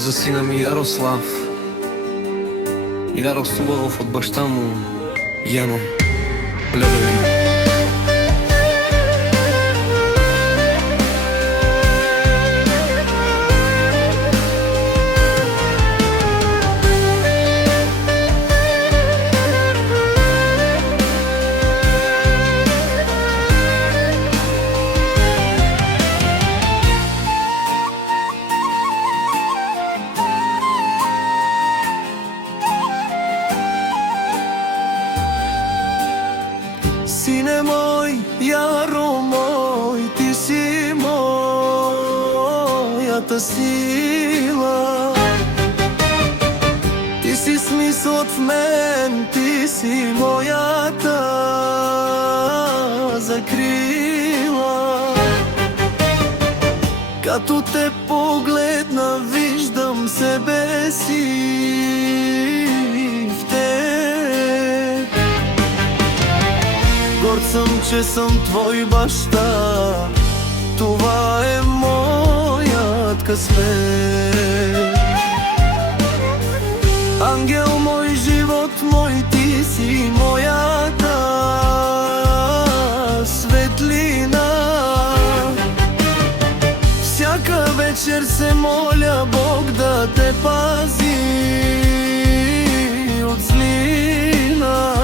за сина ми Ярослав и Яро Субанов от баща му Яно Ледовин. Sine moj, Jaro moj, ti si moja sila. Ti si smisao v men, ti si moja zakrila. Като те погледна, виждам себе си в теб. Горд съм, че съм твой баща, това е моят късмет. Ангел мой, живот мой, ти си моята светлина. Всяка вечер се моля Бог да те пази от злина.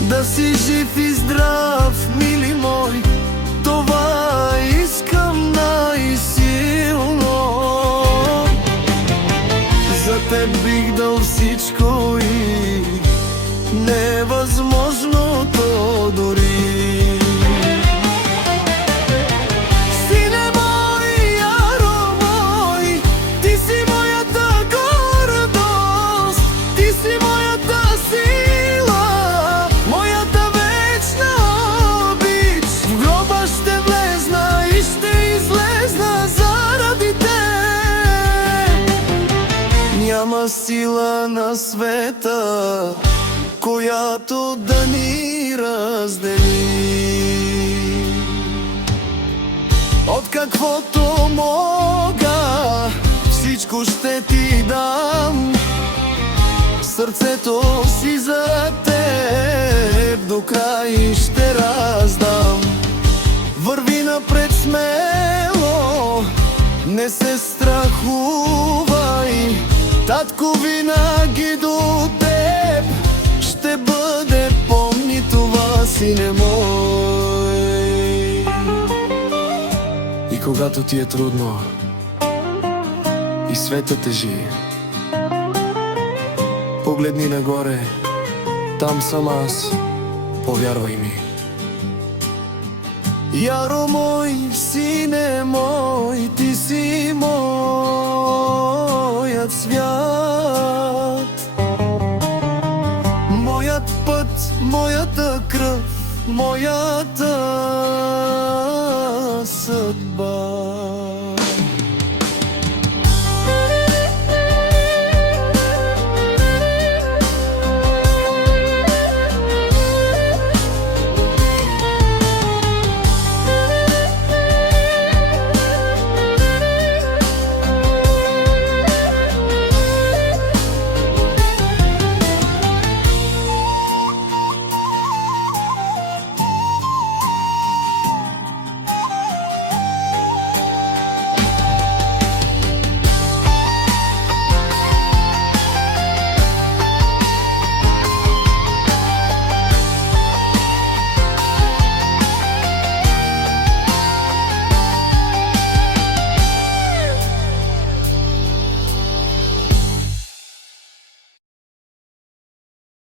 Да си жив и здрав, мили мой, това искам най-силно. За теб бих дал всичко и невъзможното дори. Няма сила на света, която да ни раздели. От каквото мога, всичко ще ти дам. Сърцето си за теб до край ще раздам. Върви напред смело, не се страхувай. Татко винаги до теб ще бъде, помни това, сине мой. И когато ти е трудно и светът тежи, погледни нагоре, там съм аз, повярвай ми. Яро мой, сине мой, ти си моят свят. Моят път, моята кръв, моята съдба.